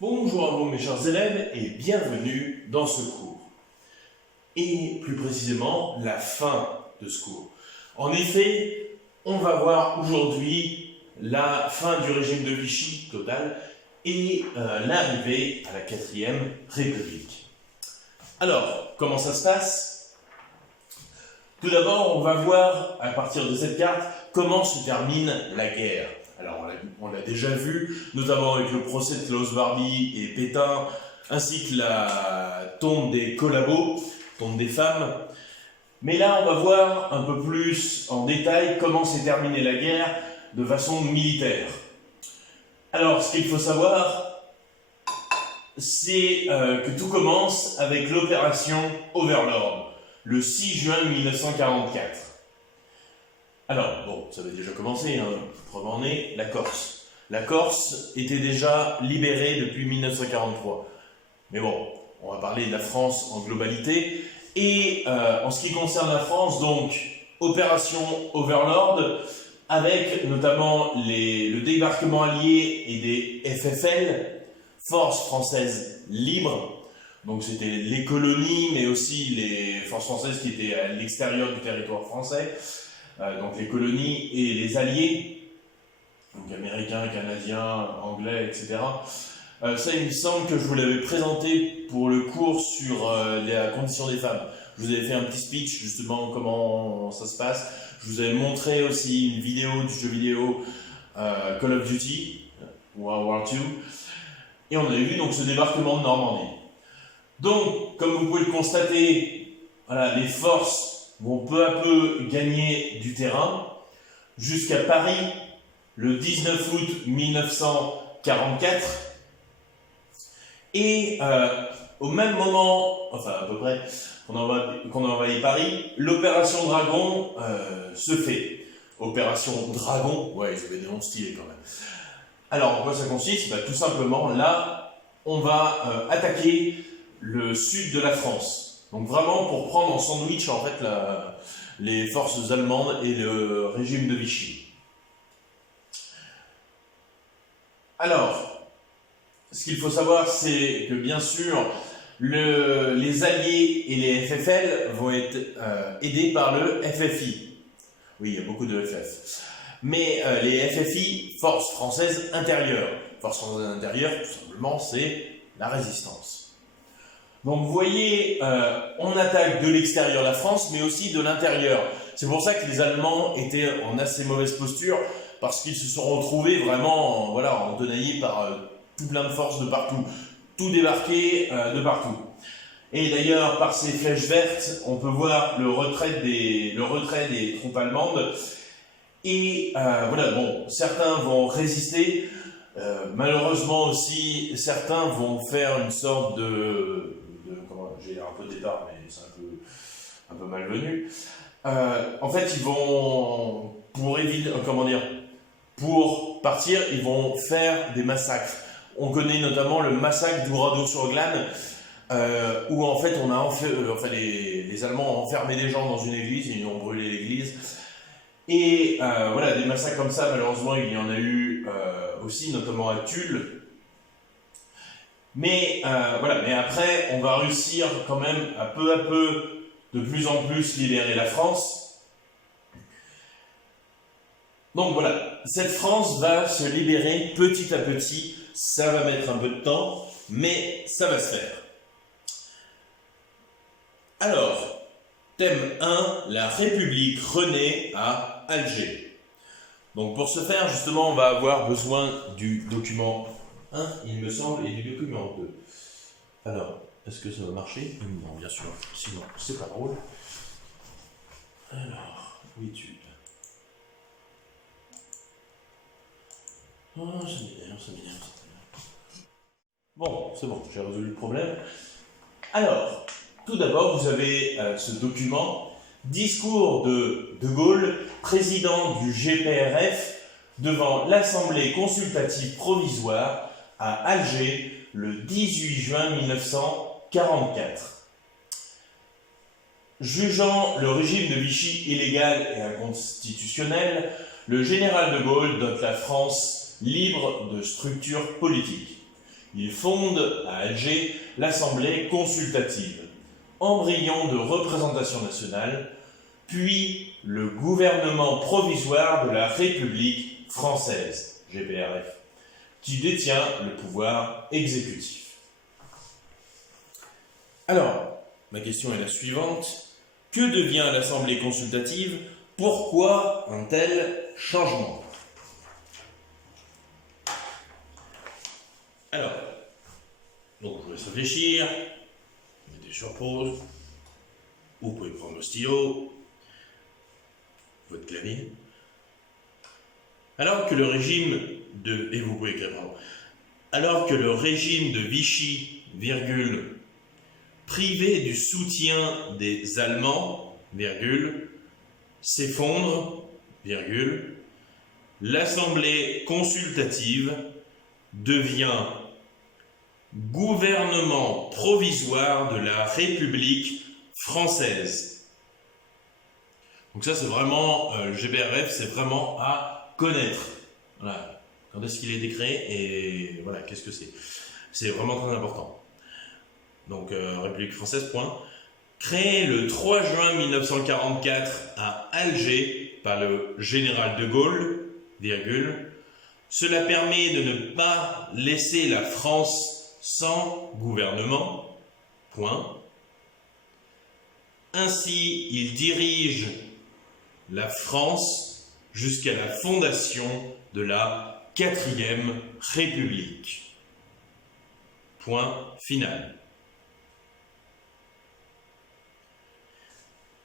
Bonjour à vous mes chers élèves et bienvenue dans ce cours. Et plus précisément, la fin de ce cours. En effet, on va voir aujourd'hui la fin du régime de Vichy total et l'arrivée à la 4e République. Alors, comment ça se passe? Tout d'abord, on va voir à partir de cette carte comment se termine la guerre. Alors, on l'a déjà vu, notamment avec le procès de Klaus Barbie et Pétain, ainsi que la tombe des collabos, tombe des femmes. Mais là, on va voir un peu plus en détail comment s'est terminée la guerre de façon militaire. Alors, ce qu'il faut savoir, c'est que tout commence avec l'opération Overlord, le 6 juin 1944. Alors, bon, ça avait déjà commencé, preuve en est, la Corse. La Corse était déjà libérée depuis 1943. Mais bon, on va parler de la France en globalité. Et en ce qui concerne la France, donc, opération Overlord, avec notamment le débarquement allié et des FFL, Forces Françaises Libres. Donc c'était les colonies, mais aussi les forces françaises qui étaient à l'extérieur du territoire français. Donc les colonies et les alliés, donc américains, canadiens, anglais, etc. Ça, il me semble que je vous l'avais présenté pour le cours sur la condition des femmes. Je vous avais fait un petit speech, justement, comment ça se passe. Je vous avais montré aussi une vidéo du jeu vidéo Call of Duty, World War II. Et on avait vu donc ce débarquement de Normandie. Donc, comme vous pouvez le constater, voilà, les forces vont peu à peu gagner du terrain jusqu'à Paris le 19 août 1944. Et au même moment, enfin à peu près, qu'on a envahi Paris, l'opération Dragon se fait. Opération Dragon, ouais, ils avaient des noms stylés quand même. Alors, en quoi ça consiste? Tout simplement, là, on va attaquer le sud de la France. Donc vraiment pour prendre en sandwich en fait les forces allemandes et le régime de Vichy. Alors, ce qu'il faut savoir, c'est que bien sûr, les Alliés et les FFL vont être aidés par le FFI. Oui, il y a beaucoup de FF. Mais les FFI, Forces Françaises Intérieures. Forces Françaises Intérieures, tout simplement, c'est la résistance. Donc vous voyez, on attaque de l'extérieur la France, mais aussi de l'intérieur. C'est pour ça que les Allemands étaient en assez mauvaise posture, parce qu'ils se sont retrouvés vraiment entenaillés par tout plein de forces de partout, tout débarqué de partout. Et d'ailleurs, par ces flèches vertes, on peut voir le retrait des troupes allemandes. Et certains vont résister, malheureusement aussi, certains vont faire une sorte j'ai l'air un peu départ, mais c'est un peu malvenu. En fait, ils vont, pour partir, ils vont faire des massacres. On connaît notamment le massacre d'Ouradour-sur-Glane, où en fait, les Allemands ont enfermé des gens dans une église, ils ont brûlé l'église. Et des massacres comme ça, malheureusement, il y en a eu aussi, notamment à Tulle. Mais après, on va réussir quand même à peu, de plus en plus, libérer la France. Donc voilà, cette France va se libérer petit à petit. Ça va mettre un peu de temps, mais ça va se faire. Alors, thème 1, la République renaît à Alger. Donc pour ce faire, justement, on va avoir besoin du document 1, il me semble, et du document 2. Alors, est-ce que ça va marcher? Non, bien sûr, sinon c'est pas drôle. Alors, études. Oh, ça m'énerve. Bon, c'est bon, j'ai résolu le problème. Alors, tout d'abord, vous avez ce document, discours de De Gaulle, président du GPRF, devant l'Assemblée consultative provisoire à Alger le 18 juin 1944. Jugeant le régime de Vichy illégal et inconstitutionnel, le général de Gaulle dote la France libre de structure politique. Il fonde à Alger l'Assemblée consultative, embryon de représentation nationale, puis le gouvernement provisoire de la République française, GPRF, qui détient le pouvoir exécutif. Alors, ma question est la suivante. Que devient l'Assemblée consultative? Pourquoi un tel changement? Alors, donc je vous laisse réfléchir, mettez sur pause, vous pouvez prendre le stylo, votre clavier. Alors que le régime de... Et vous pouvez écrire, pardon. Alors que le régime de Vichy, virgule, privé du soutien des Allemands, virgule, s'effondre, virgule, l'Assemblée consultative devient gouvernement provisoire de la République française. Donc ça c'est vraiment, le GPRF c'est vraiment à connaître. Voilà. Quand est-ce qu'il a été créé et voilà, qu'est-ce que c'est? C'est vraiment très important. Donc République française, point. Créé le 3 juin 1944 à Alger par le général de Gaulle, virgule, cela permet de ne pas laisser la France sans gouvernement, point. Ainsi, il dirige la France jusqu'à la fondation de la 4e République. Point final.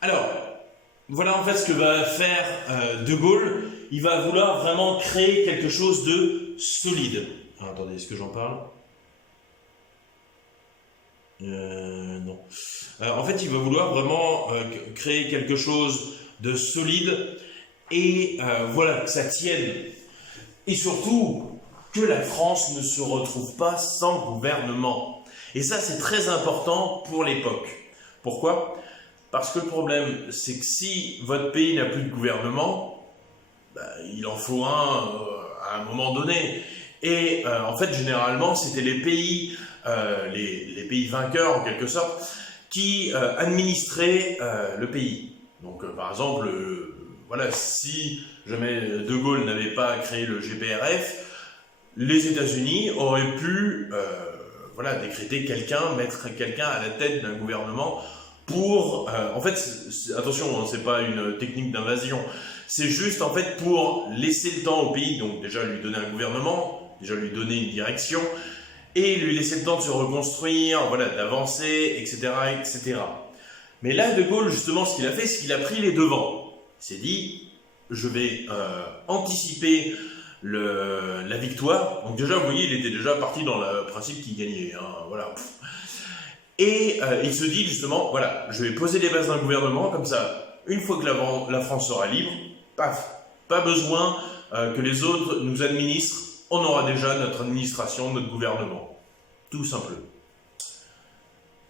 Alors, voilà en fait ce que va faire De Gaulle. Il va vouloir vraiment créer quelque chose de solide. Alors, attendez, est-ce que j'en parle? Non. En fait, il va vouloir vraiment créer quelque chose de solide et voilà, que ça tienne. Et surtout, que la France ne se retrouve pas sans gouvernement. Et ça, c'est très important pour l'époque. Pourquoi? Parce que le problème, c'est que si votre pays n'a plus de gouvernement, il en faut un à un moment donné. Et en fait, généralement, c'était les pays vainqueurs, en quelque sorte, qui administraient le pays. Donc, par exemple, voilà, si jamais De Gaulle n'avait pas créé le GPRF, les États-Unis auraient pu voilà, décréter mettre quelqu'un à la tête d'un gouvernement pour... en fait, attention, hein, c'est pas une technique d'invasion, c'est juste en fait pour laisser le temps au pays, donc déjà lui donner un gouvernement, déjà lui donner une direction, et lui laisser le temps de se reconstruire, voilà, d'avancer, etc., etc. Mais là, De Gaulle, justement, ce qu'il a fait, c'est qu'il a pris les devants. Il s'est dit, je vais anticiper la victoire. Donc déjà, vous voyez, il était déjà parti dans le principe qu'il gagnait. Hein, voilà. Et il se dit justement, voilà, je vais poser les bases d'un gouvernement, comme ça, une fois que la France sera libre, paf, pas besoin que les autres nous administrent, on aura déjà notre administration, notre gouvernement. Tout simplement.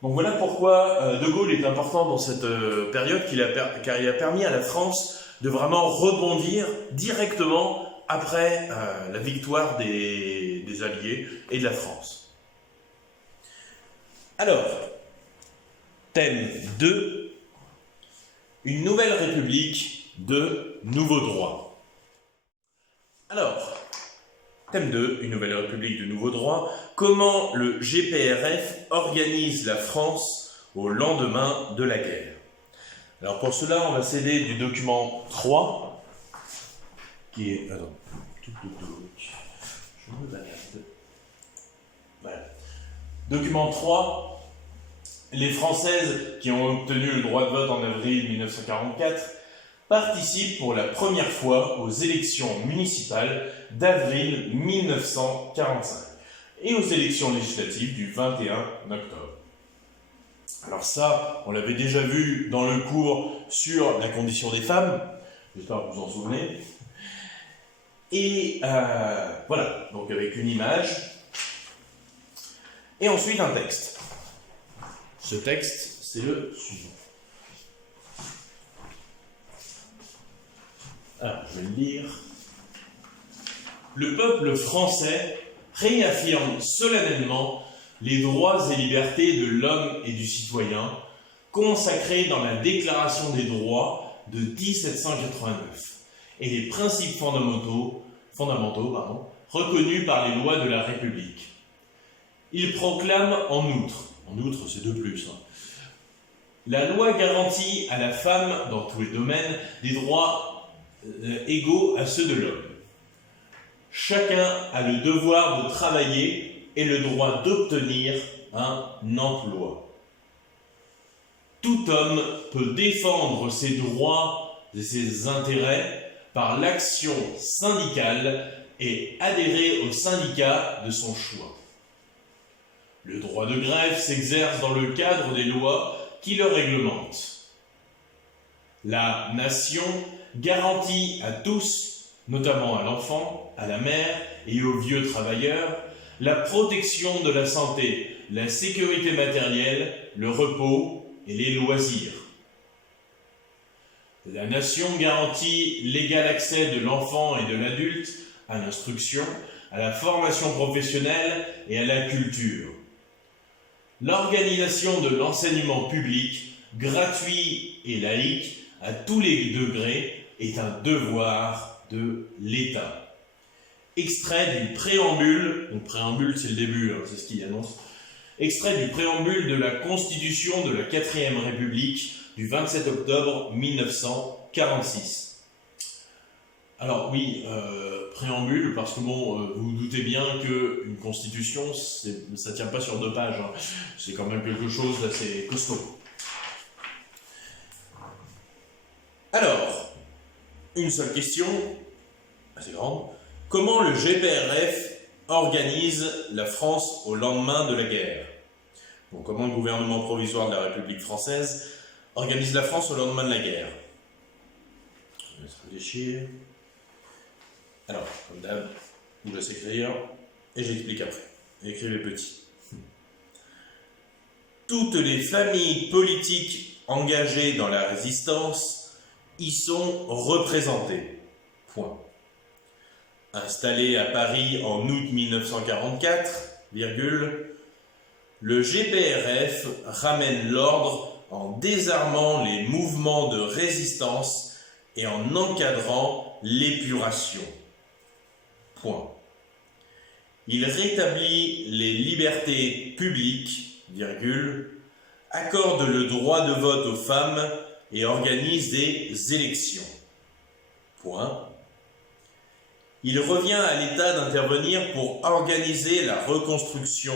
Donc voilà pourquoi De Gaulle est important dans cette période, car il a permis à la France de vraiment rebondir directement après la victoire des Alliés et de la France. Alors, thème 2, une nouvelle république de nouveaux droits. Alors, thème 2, une nouvelle république de nouveaux droits. Comment le GPRF organise la France au lendemain de la guerre? Alors pour cela, on va s'aider du document 3, qui est... Attends, je me balade. Voilà. Document 3, les Françaises qui ont obtenu le droit de vote en avril 1944 participent pour la première fois aux élections municipales d'avril 1945 et aux élections législatives du 21 octobre. Alors ça, on l'avait déjà vu dans le cours sur la condition des femmes, j'espère que vous en souvenez. Et voilà, donc avec une image, et ensuite un texte. Ce texte, c'est le suivant. Alors, je vais le lire. Le peuple français réaffirme solennellement les droits et libertés de l'homme et du citoyen consacrés dans la Déclaration des droits de 1789 et les principes fondamentaux reconnus par les lois de la République. Il proclame en outre c'est de plus, la loi garantit à la femme, dans tous les domaines, des droits égaux à ceux de l'homme. Chacun a le devoir de travailler et le droit d'obtenir un emploi. Tout homme peut défendre ses droits et ses intérêts par l'action syndicale et adhérer au syndicat de son choix. Le droit de grève s'exerce dans le cadre des lois qui le réglementent. La nation garantit à tous, notamment à l'enfant, à la mère et aux vieux travailleurs, la protection de la santé, la sécurité matérielle, le repos et les loisirs. La nation garantit l'égal accès de l'enfant et de l'adulte à l'instruction, à la formation professionnelle et à la culture. L'organisation de l'enseignement public, gratuit et laïque, à tous les degrés, est un devoir de l'État. Extrait du préambule, donc préambule c'est le début, c'est ce qu'il annonce, extrait du préambule de la Constitution de la 4e République du 27 octobre 1946. Alors oui, préambule, parce que bon, vous vous doutez bien qu'une constitution, ça ne tient pas sur 2 pages, c'est quand même quelque chose d'assez costaud. Alors, une seule question, assez grande, comment le GPRF organise la France au lendemain de la guerre? Donc, comment le gouvernement provisoire de la République française organise la France au lendemain de la guerre? Je laisse réfléchir. Alors, comme d'hab, je vous laisse écrire et j'explique après. Écrivez petit. Toutes les familles politiques engagées dans la résistance y sont représentées. Point. Installé à Paris en août 1944, le GPRF ramène l'ordre en désarmant les mouvements de résistance et en encadrant l'épuration. Point. Il rétablit les libertés publiques, accorde le droit de vote aux femmes et organise des élections. Point. Il revient à l'État d'intervenir pour organiser la reconstruction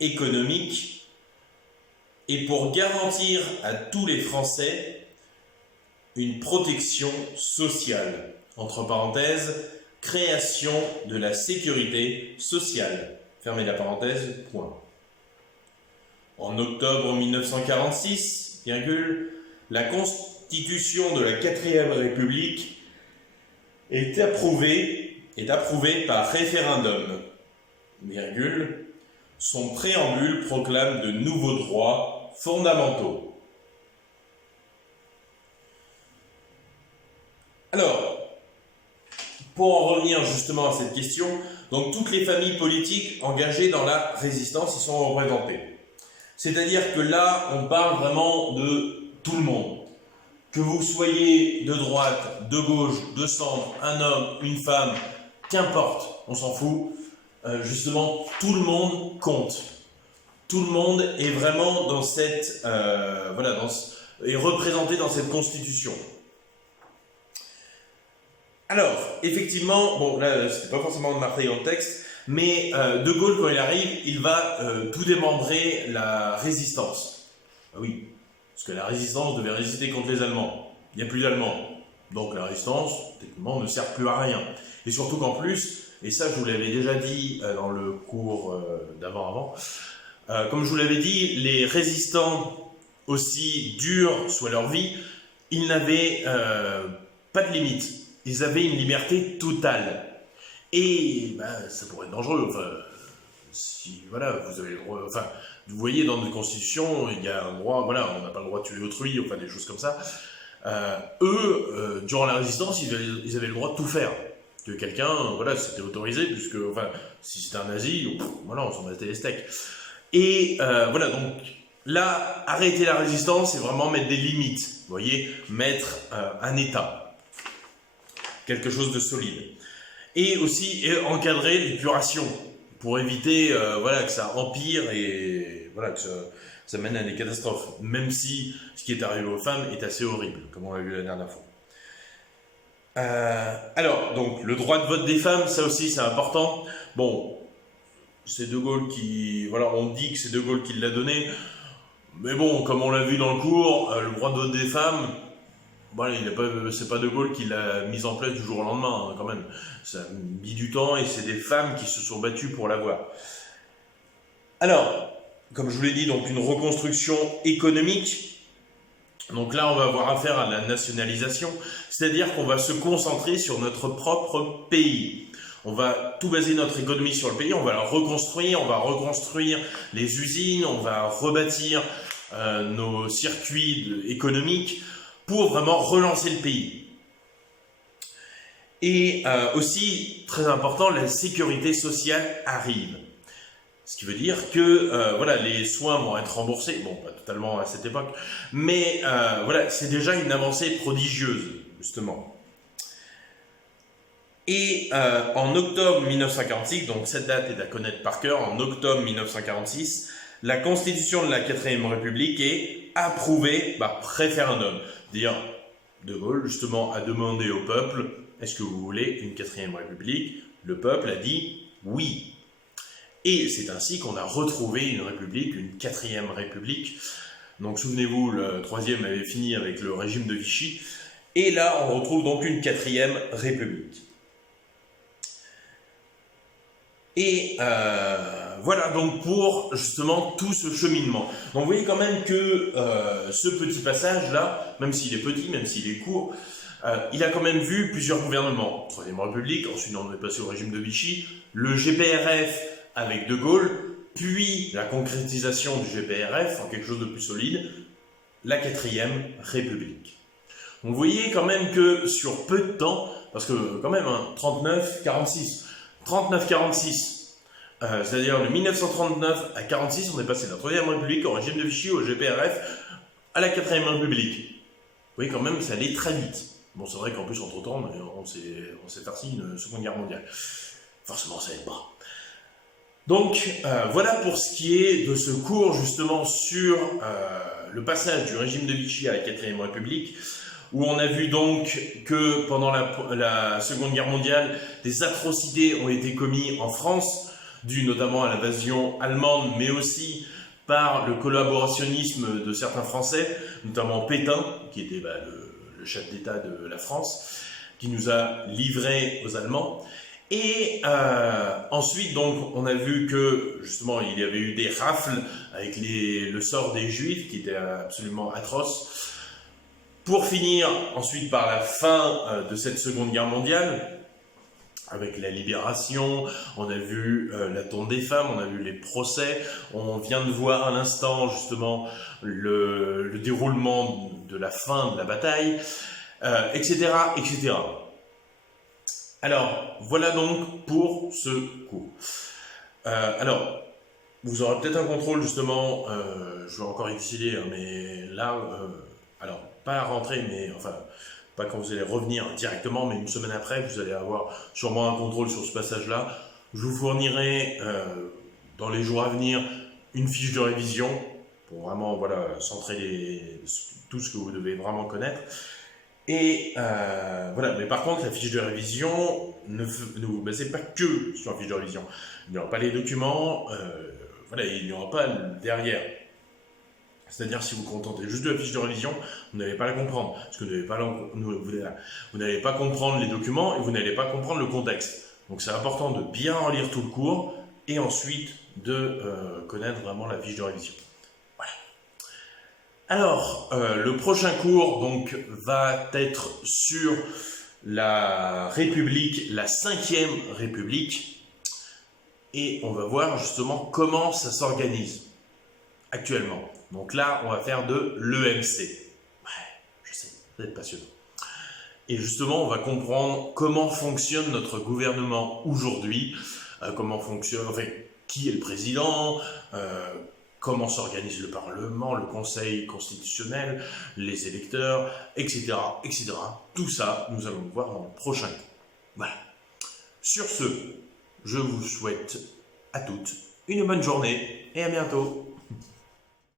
économique et pour garantir à tous les Français une protection sociale. Entre parenthèses, création de la sécurité sociale. Fermez la parenthèse, point. En octobre 1946, la Constitution de la 4e République est approuvée par référendum. Son préambule proclame de nouveaux droits fondamentaux. Alors, pour en revenir justement à cette question, donc toutes les familles politiques engagées dans la résistance y sont représentées. C'est-à-dire que là, on parle vraiment de tout le monde. Que vous soyez de droite, de gauche, de centre, un homme, une femme, qu'importe, on s'en fout. Justement, tout le monde compte. Tout le monde est vraiment dans cette, est représenté dans cette constitution. Alors, effectivement, bon là, c'était pas forcément marqué dans le texte, mais De Gaulle, quand il arrive, il va tout démembrer la résistance. Ah oui, parce que la résistance devait résister contre les Allemands. Il n'y a plus d'Allemands. Donc la résistance, techniquement, ne sert plus à rien. Et surtout qu'en plus, et ça je vous l'avais déjà dit dans le cours d'avant, comme je vous l'avais dit, les résistants, aussi durs soit leur vie, ils n'avaient pas de limite. Ils avaient une liberté totale. Et ça pourrait être dangereux. Enfin, si voilà, vous avez le droit. Enfin, vous voyez, dans notre constitution, il y a un droit. Voilà, on n'a pas le droit de tuer autrui, enfin des choses comme ça. Durant la résistance, ils avaient le droit de tout faire. tuer quelqu'un, voilà, c'était autorisé, puisque, enfin, si c'était un nazi, voilà, on s'en battait les steaks. Et voilà, donc là, arrêter la résistance, c'est vraiment mettre des limites, vous voyez, mettre un état, quelque chose de solide. Et aussi encadrer l'épuration, pour éviter voilà, que ça empire et voilà, que ça mène à des catastrophes, même si ce qui est arrivé aux femmes est assez horrible, comme on l'a vu la dernière fois. Alors, donc, le droit de vote des femmes, ça aussi c'est important. Bon, c'est De Gaulle qui... Voilà, on dit que c'est De Gaulle qui l'a donné, mais bon, comme on l'a vu dans le cours, le droit de vote des femmes, voilà, c'est pas De Gaulle qui l'a mis en place du jour au lendemain, hein, quand même. Ça a mis du temps et c'est des femmes qui se sont battues pour l'avoir. Alors, comme je vous l'ai dit, donc une reconstruction économique. Donc là, on va avoir affaire à la nationalisation, c'est-à-dire qu'on va se concentrer sur notre propre pays. On va tout baser notre économie sur le pays, on va la reconstruire, on va reconstruire les usines, on va rebâtir nos circuits économiques pour vraiment relancer le pays. Et aussi, très important, la sécurité sociale arrive. Ce qui veut dire que voilà, les soins vont être remboursés, bon, pas totalement à cette époque, mais voilà, c'est déjà une avancée prodigieuse, justement. Et en octobre 1946, donc cette date est à connaître par cœur, en octobre 1946, la constitution de la 4ème République est approuvée par référendum. C'est-à-dire, De Gaulle, justement, a demandé au peuple, est-ce que vous voulez une 4ème République? Le peuple a dit oui. Et c'est ainsi qu'on a retrouvé une république, une 4ème République. Donc souvenez-vous, le 3e avait fini avec le régime de Vichy. Et là, on retrouve donc une 4ème République. Et voilà donc pour justement tout ce cheminement. Donc vous voyez quand même que ce petit passage-là, même s'il est petit, même s'il est court, il a quand même vu plusieurs gouvernements. 3ème République, ensuite on est passé au régime de Vichy, le GPRF avec De Gaulle, puis la concrétisation du GPRF en quelque chose de plus solide, la 4ème République. Donc vous voyez quand même que sur peu de temps, parce que quand même, hein, 39-46, c'est-à-dire de 1939 à 46, on est passé de la 3ème République au régime de Vichy, au GPRF, à la 4ème République. Vous voyez quand même, ça allait très vite. Bon, c'est vrai qu'en plus, entre-temps, on s'est farci une Seconde Guerre mondiale. Forcément, ça n'aide pas. Donc, voilà pour ce qui est de ce cours, justement, sur le passage du régime de Vichy à la 4ème République, où on a vu donc que pendant la Seconde Guerre mondiale, des atrocités ont été commises en France, dues notamment à l'invasion allemande, mais aussi par le collaborationnisme de certains Français, notamment Pétain, qui était le chef d'État de la France, qui nous a livrés aux Allemands. Et ensuite, donc, on a vu que, justement, il y avait eu des rafles avec le sort des Juifs, qui était absolument atroce. Pour finir, ensuite, par la fin de cette Seconde Guerre mondiale, avec la libération, on a vu la tombe des femmes, on a vu les procès, on vient de voir à l'instant, justement, le déroulement de la fin de la bataille, etc., etc. Alors, voilà donc pour ce cours. Alors, vous aurez peut-être un contrôle, justement, je vais encore y décider, hein, mais là, alors, pas à rentrer, mais enfin, pas quand vous allez revenir directement, mais une semaine après, vous allez avoir sûrement un contrôle sur ce passage-là. Je vous fournirai, dans les jours à venir, une fiche de révision, pour vraiment, voilà, centrer tout ce que vous devez vraiment connaître. Et voilà, mais par contre, la fiche de révision, ne vous basez pas que sur la fiche de révision. Il n'y aura pas les documents, voilà, il n'y aura pas derrière. C'est-à-dire, si vous vous contentez juste de la fiche de révision, vous n'allez pas la comprendre. Parce que vous n'allez pas comprendre les documents et vous n'allez pas comprendre le contexte. Donc c'est important de bien relire tout le cours et ensuite de connaître vraiment la fiche de révision. Alors, le prochain cours donc, va être sur la République, la 5e République, et on va voir justement comment ça s'organise actuellement. Donc là, on va faire de l'EMC. Ouais, je sais, vous êtes passionnant. Et justement, on va comprendre comment fonctionne notre gouvernement aujourd'hui, comment fonctionne, enfin, qui est le président, comment s'organise le Parlement, le Conseil constitutionnel, les électeurs, etc., etc. Tout ça, nous allons le voir dans le prochain cours. Voilà. Sur ce, je vous souhaite à toutes une bonne journée et à bientôt.